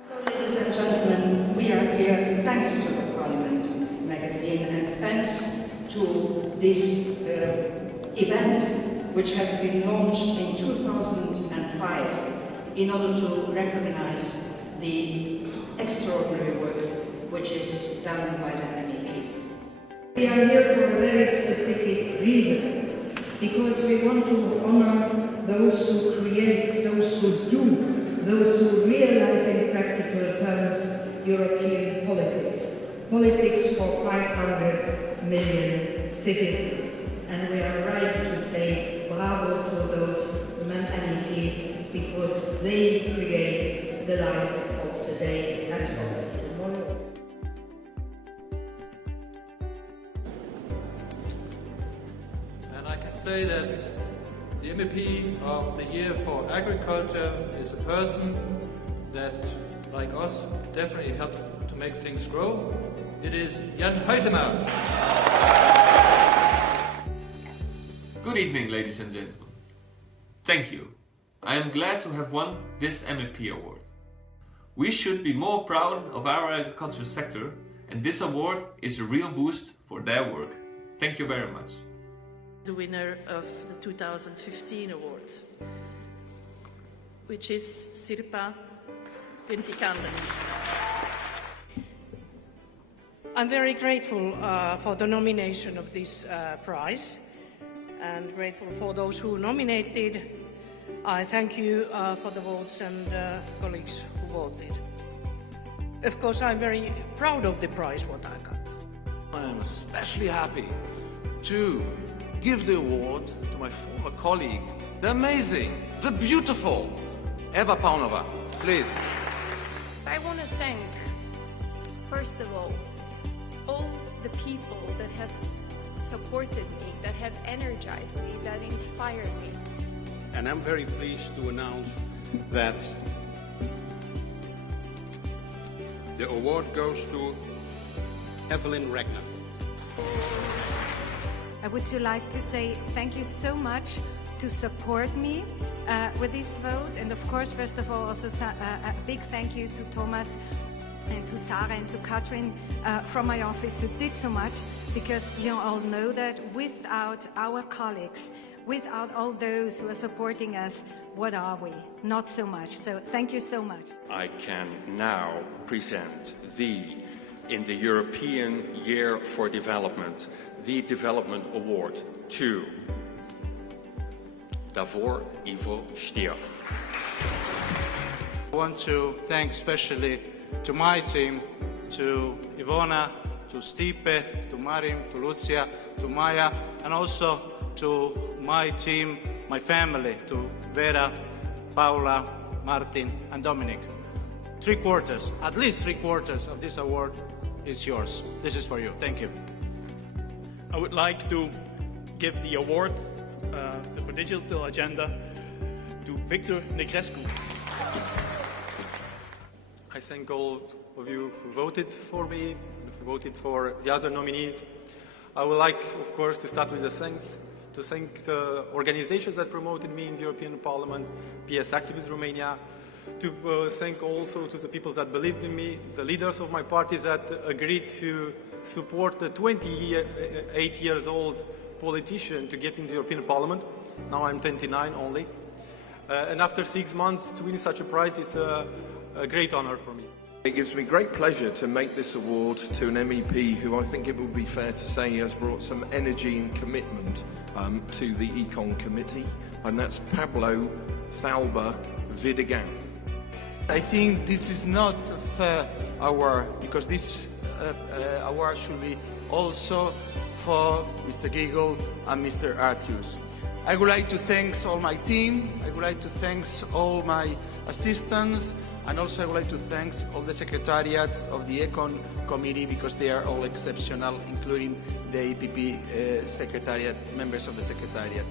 So, ladies and gentlemen, we are here thanks to the Parliament magazine and thanks to this event, which has been launched in 2005 in order to recognize the extraordinary work which is done by the MEPs. We are here for a very specific reason, because we want to honor those who create, those who do, those who realize in practical terms European politics. Politics for 500 million citizens. And we are right to say bravo to those MEPs, because they create the life of today and of tomorrow. And I can say that the MEP of the Year for Agriculture is a person that, like us, definitely helps to make things grow. It is Jan Huytema. Good evening, ladies and gentlemen. Thank you. I am glad to have won this MEP award. We should be more proud of our agriculture sector, and this award is a real boost for their work. Thank you very much. The winner of the 2015 award, which is Sirpa Pintikanden. I'm very grateful for the nomination of this prize, and grateful for those who nominated. I thank you for the votes and colleagues who voted. Of course, I'm very proud of the prize what I got. I am especially happy to give the award to my former colleague, the amazing, the beautiful Eva Paunova. Please. I want to thank, first of all the people that have supported me, that have energized me, that inspired me. And I'm very pleased to announce that the award goes to Evelyn Regner. I would like to say thank you so much to support me with this vote. And of course, first of all, also a big thank you to Thomas and to Sarah and to Katrin from my office who did so much, because you all know that without our colleagues, without all those who are supporting us, what are we? Not so much. So thank you so much. I can now present in the European Year for Development, the Development Award to Davor Ivo Stier. I want to thank especially to my team, to Ivona, to Stipe, to Marin, to Lucia, to Maya, and also to my team, my family, to Vera, Paula, Martin, and Dominic. At least three quarters of this award is yours. This is for you. Thank you. I would like to give the award for Digital Agenda to Victor Negrescu. I thank all of you who voted for me, and who voted for the other nominees. I would like, of course, to start with the thanks, to thank the organizations that promoted me in the European Parliament, PS Activist Romania, to thank also to the people that believed in me, the leaders of my party that agreed to support the 28 years old politician to get in the European Parliament. Now I'm 29 only. And after 6 months to win such a prize is a great honor for me. It gives me great pleasure to make this award to an MEP who I think it would be fair to say has brought some energy and commitment to the Econ Committee, and that's Pablo Zalba Vidigan. I think this is not a fair award, because this award should be also for Mr. Giggle and Mr. Artius. I would like to thank all my team, I would like to thank all my assistants, and also I would like to thank all the Secretariat of the Econ Committee, because they are all exceptional, including the EPP Secretariat, members of the Secretariat.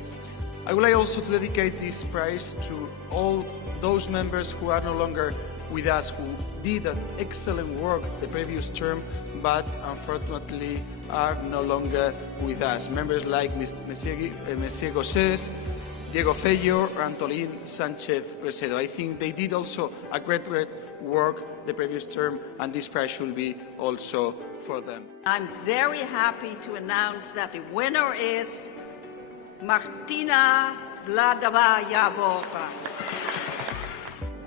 I would like also to dedicate this prize to all those members who are no longer with us, who did an excellent work the previous term, but unfortunately are no longer with us. Members like Monsieur Gosses, Diego Fello, Antolín Sánchez Recedo. I think they did also a great work the previous term, and this prize should be also for them. I'm very happy to announce that the winner is Martina Vladova-Javorova.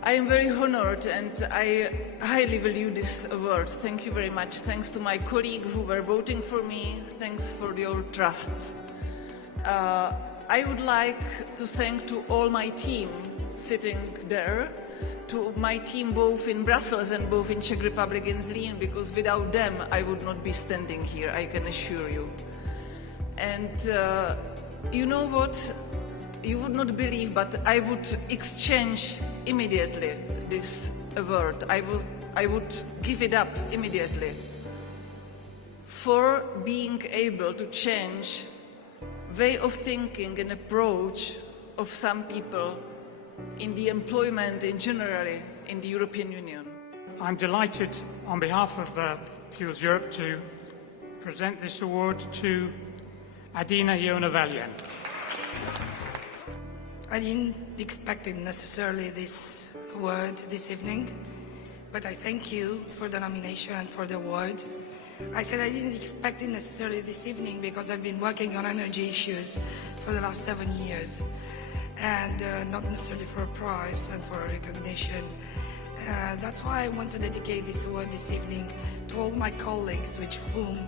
I am very honored and I highly value this award. Thank you very much. Thanks to my colleagues who were voting for me. Thanks for your trust. I would like to thank to all my team sitting there, to my team both in Brussels and both in Czech Republic and Zlín, because without them I would not be standing here, I can assure you. And you know what? You would not believe, but I would exchange immediately this award. I would give it up immediately for being able to change way of thinking and approach of some people in the employment in generally in the European Union. I'm delighted on behalf of Fuels Europe to present this award to Adina Ionavalian. I didn't expect necessarily this award this evening, but I thank you for the nomination and for the award. I said I didn't expect it necessarily this evening because I've been working on energy issues for the last 7 years, and not necessarily for a prize and for a recognition. That's why I want to dedicate this award this evening to all my colleagues with whom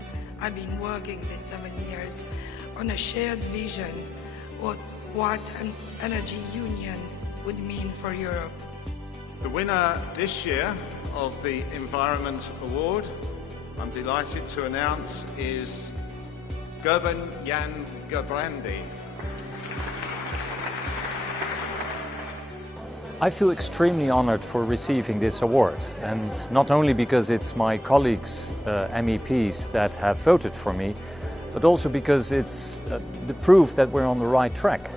I've been working these 7 years on a shared vision of what an energy union would mean for Europe. The winner this year of the Environment Award, I'm delighted to announce, is Gerben Jan Gebrandi. I feel extremely honored for receiving this award, and not only because it's my colleagues, MEPs, that have voted for me, but also because it's the proof that we're on the right track,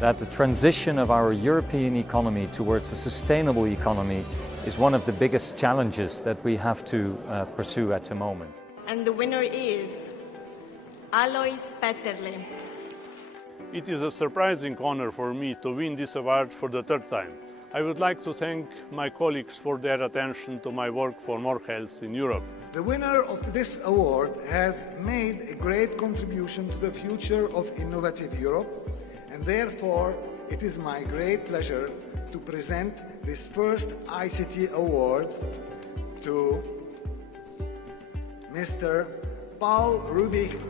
that the transition of our European economy towards a sustainable economy is one of the biggest challenges that we have to pursue at the moment. And the winner is Alois Peterle. It is a surprising honor for me to win this award for the third time. I would like to thank my colleagues for their attention to my work for more health in Europe. The winner of this award has made a great contribution to the future of innovative Europe, and therefore it is my great pleasure to present this first ICT award to Mr. Paul Rubig.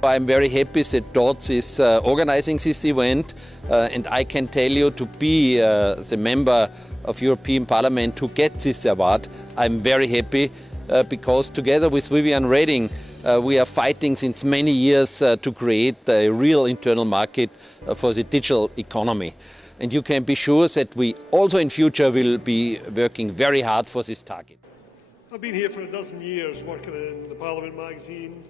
I'm very happy that DOTS is organizing this event, and I can tell you, to be the member of European Parliament to get this award, I'm very happy because together with Viviane Reding we are fighting since many years to create a real internal market for the digital economy. And you can be sure that we also in future will be working very hard for this target. I've been here for a dozen years working in the Parliament magazine.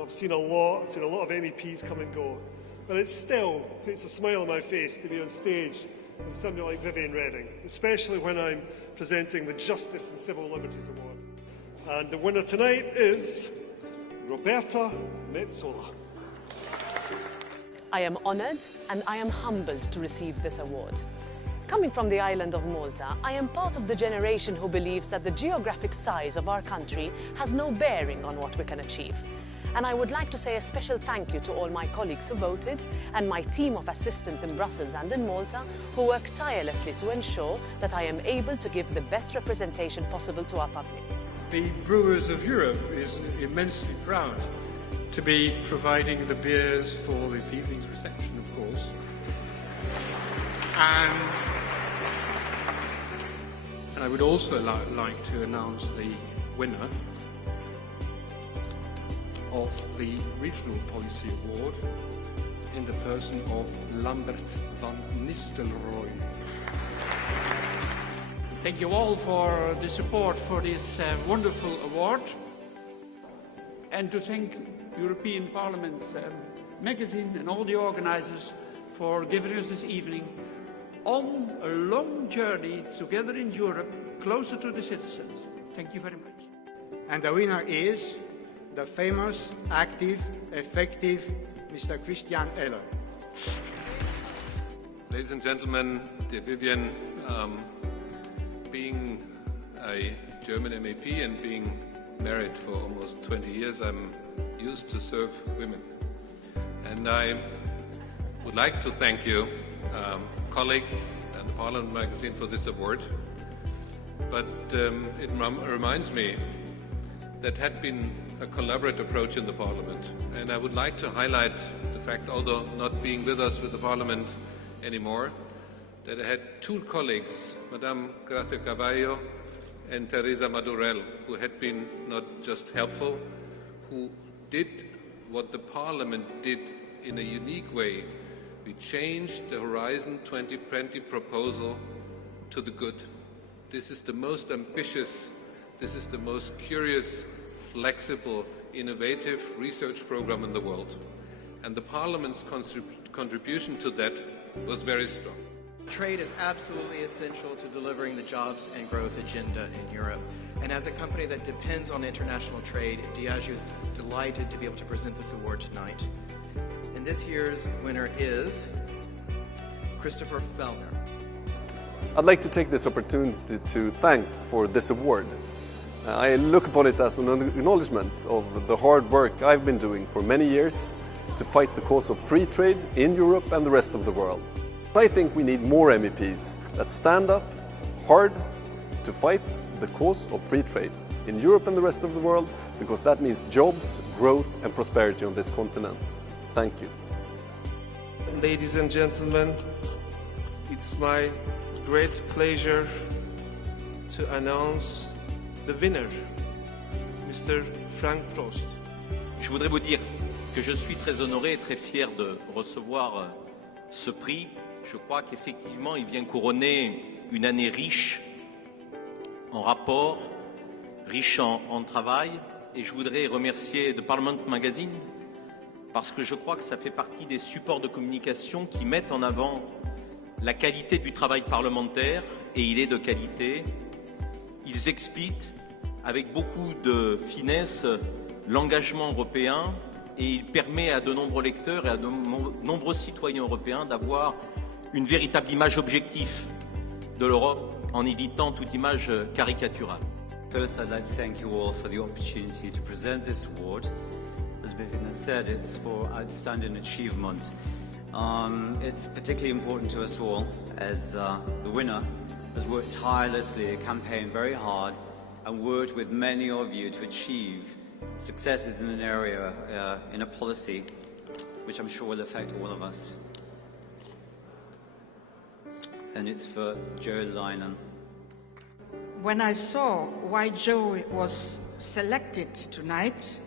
I've seen a lot of MEPs come and go, but it still puts a smile on my face to be on stage with somebody like Viviane Reding, especially when I'm presenting the Justice and Civil Liberties Award. And the winner tonight is Roberta Metsola. I am honoured and I am humbled to receive this award. Coming from the island of Malta, I am part of the generation who believes that the geographic size of our country has no bearing on what we can achieve. And I would like to say a special thank you to all my colleagues who voted and my team of assistants in Brussels and in Malta who work tirelessly to ensure that I am able to give the best representation possible to our public. The Brewers of Europe is immensely proud to be providing the beers for this evening's reception, of course. And I would also like to announce the winner of the Regional Policy Award in the person of Lambert van Nistelrooy. Thank you all for the support for this wonderful award. And to thank European Parliament magazine and all the organisers for giving us this evening on a long journey together in Europe, closer to the citizens. Thank you very much. And the winner is the famous, active, effective Mr. Christian Eller. Ladies and gentlemen, dear Vivian, being a German MEP and being married for almost 20 years, I'm used to serve women. And I would like to thank you, colleagues and the Parliament magazine, for this award. But it reminds me that had been a collaborative approach in the Parliament. And I would like to highlight the fact, although not being with us with the Parliament anymore, that I had two colleagues, Madame Gracia Caballo and Teresa Madurell, who had been not just helpful, who did what the Parliament did in a unique way. We changed the Horizon 2020 proposal to the good. This is the most ambitious, this is the most curious, flexible, innovative research program in the world. And the Parliament's contribution to that was very strong. Trade is absolutely essential to delivering the jobs and growth agenda in Europe. And as a company that depends on international trade, Diageo is delighted to be able to present this award tonight. And this year's winner is Christopher Fellner. I'd like to take this opportunity to thank for this award. I look upon it as an acknowledgement of the hard work I've been doing for many years to fight the cause of free trade in Europe and the rest of the world. I think we need more MEPs that stand up hard to fight the cause of free trade in Europe and the rest of the world, because that means jobs, growth and prosperity on this continent. Thank you. Ladies and gentlemen, it's my great pleasure to announce the winner, Mr. Frank Prost. Je voudrais vous dire que je suis très honoré et très fier de recevoir ce prix. Je crois qu'effectivement, il vient couronner une année riche en rapports, riche en travail. Et je voudrais remercier The Parliament Magazine parce que je crois que ça fait partie des supports de communication qui mettent en avant la qualité du travail parlementaire, et il est de qualité. Ils expliquent avec beaucoup de finesse l'engagement européen, et il permet à de nombreux lecteurs et à de nombreux citoyens européens d'avoir une véritable image objective de l'Europe en évitant toute image caricaturale. First, I'd like to thank you all for the opportunity to present this award. As Vivian has said, it's for outstanding achievement. It's particularly important to us all, as the winner has worked tirelessly, campaigned very hard, and worked with many of you to achieve successes in an area, in a policy, which I'm sure will affect all of us. And it's for Joe Leinen. When I saw why Joe was selected tonight,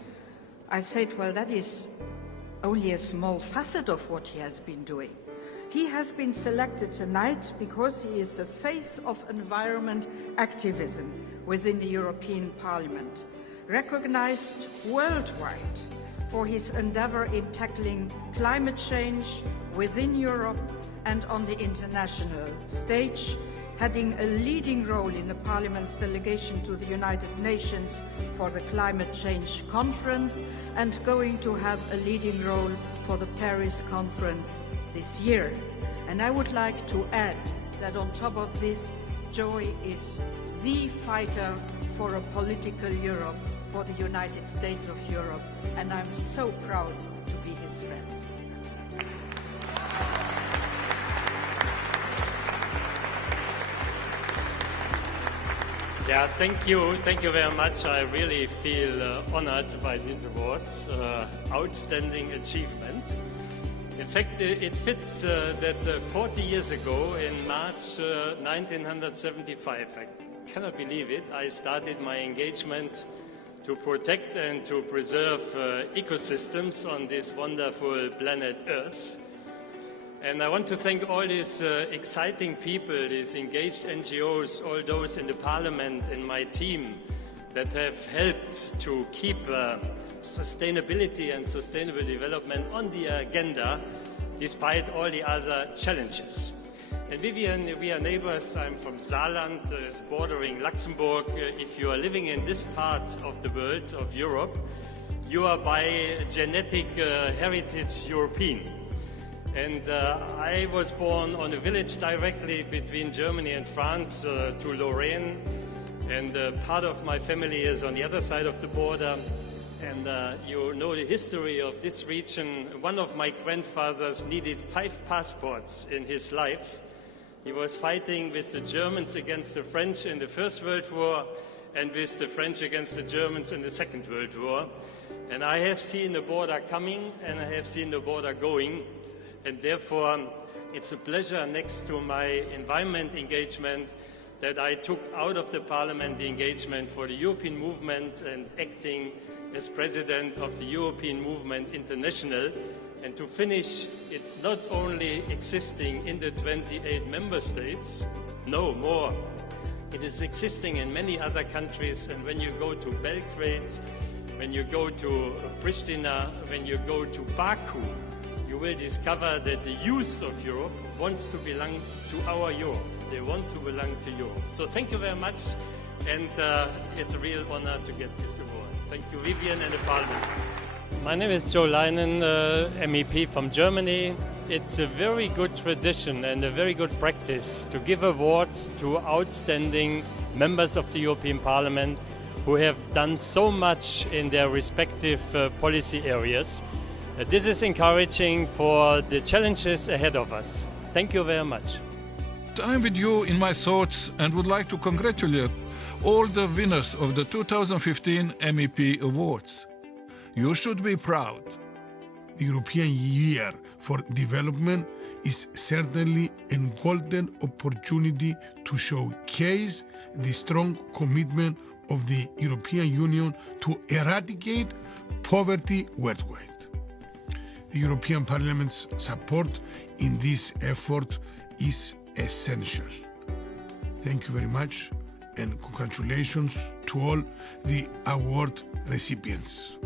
I said, well, that is only a small facet of what he has been doing. He has been selected tonight because he is a face of environment activism within the European Parliament, recognized worldwide for his endeavor in tackling climate change within Europe and on the international stage, having a leading role in the Parliament's delegation to the United Nations for the Climate Change Conference, and going to have a leading role for the Paris Conference this year. And I would like to add that on top of this, Joey is the fighter for a political Europe, for the United States of Europe, and I'm so proud to be his friend. Yeah, thank you very much. I really feel honored by this award. Outstanding achievement. In fact, it fits that 40 years ago, in March 1975, I cannot believe it, I started my engagement to protect and to preserve ecosystems on this wonderful planet Earth. And I want to thank all these exciting people, these engaged NGOs, all those in the Parliament and my team that have helped to keep sustainability and sustainable development on the agenda despite all the other challenges. And Vivian, we are neighbors. I'm from Saarland, it's bordering Luxembourg. If you are living in this part of the world, of Europe, you are by genetic heritage European. And I was born on a village directly between Germany and France, to Lorraine. And part of my family is on the other side of the border. And you know the history of this region. One of my grandfathers needed 5 passports in his life. He was fighting with the Germans against the French in the First World War and with the French against the Germans in the Second World War. And I have seen the border coming and I have seen the border going. And therefore, it's a pleasure next to my environment engagement that I took out of the Parliament the engagement for the European movement and acting as president of the European Movement International. And to finish, it's not only existing in the 28 member states, no more. It is existing in many other countries, and when you go to Belgrade, when you go to Pristina, when you go to Baku, you will discover that the youth of Europe wants to belong to our Europe. They want to belong to Europe. So thank you very much, and it's a real honor to get this award. Thank you, Vivian and the Parliament. My name is Joe Leinen, MEP from Germany. It's a very good tradition and a very good practice to give awards to outstanding members of the European Parliament who have done so much in their respective policy areas. This is encouraging for the challenges ahead of us. Thank you very much. I'm with you in my thoughts and would like to congratulate all the winners of the 2015 MEP Awards. You should be proud. The European Year for Development is certainly a golden opportunity to showcase the strong commitment of the European Union to eradicate poverty worldwide. The European Parliament's support in this effort is essential. Thank you very much, and congratulations to all the award recipients.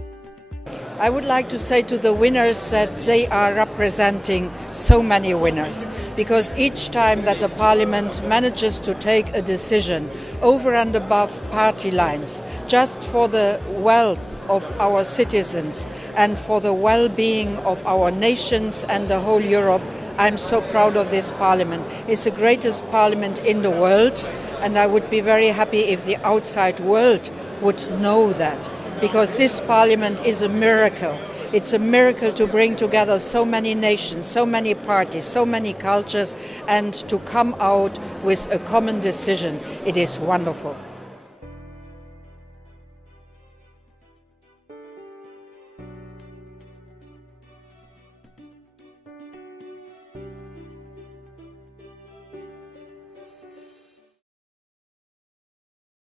I would like to say to the winners that they are representing so many winners, because each time that the Parliament manages to take a decision over and above party lines, just for the wealth of our citizens and for the well-being of our nations and the whole Europe, I'm so proud of this Parliament. It's the greatest Parliament in the world, and I would be very happy if the outside world would know that. Because this Parliament is a miracle. It's a miracle to bring together so many nations, so many parties, so many cultures, and to come out with a common decision. It is wonderful.